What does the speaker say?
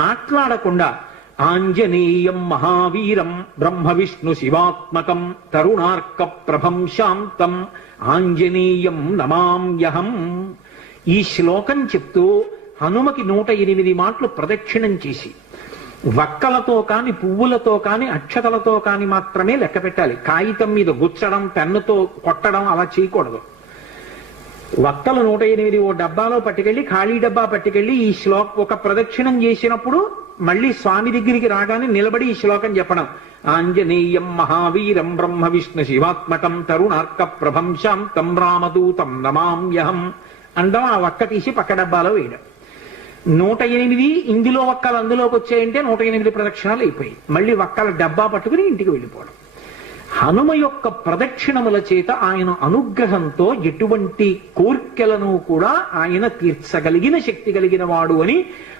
మాట్లాడకుండా ఆంజనేయం మహావీరం బ్రహ్మ విష్ణు శివాత్మకం తరుణార్క ప్రభం శాంతం ఆంజనేయం నమామ్యహం. ఈ శ్లోకం చెప్తూ హనుమకి 108 మాటలు ప్రదక్షిణం చేసి వక్కలతో కాని పువ్వులతో కాని అక్షతలతో కాని మాత్రమే లెక్క పెట్టాలి. కాగితం మీద గుచ్చడం పెన్నుతో కొట్టడం అలా చేయకూడదు. వక్కలు 108 ఓ డబ్బాలో పట్టుకెళ్ళి ఖాళీ డబ్బా పట్టుకెళ్ళి ఈ ఒక ప్రదక్షిణం చేసినప్పుడు మళ్ళీ స్వామి దగ్గరికి రాగానే నిలబడి ఈ శ్లోకం చెప్పడం. ఆంజనేయం మహావీరం బ్రహ్మ విష్ణు శివాత్మకం తరుణార్క ప్రభం శాంతం రామదూతం నమామ్యహం అండం. ఆ వక్క తీసి పక్క డబ్బాలో వేయడం. 108 ఇందులో వక్కలు అందులోకి వచ్చాయంటే 108 ప్రదక్షిణాలు అయిపోయాయి. మళ్ళీ వక్కల డబ్బా పట్టుకుని ఇంటికి వెళ్ళిపోవడం. హనుమ యొక్క ప్రదక్షిణముల చేత ఆయన అనుగ్రహంతో ఎటువంటి కోర్కెలను కూడా ఆయన తీర్చగలిగిన శక్తి కలిగిన వాడు అని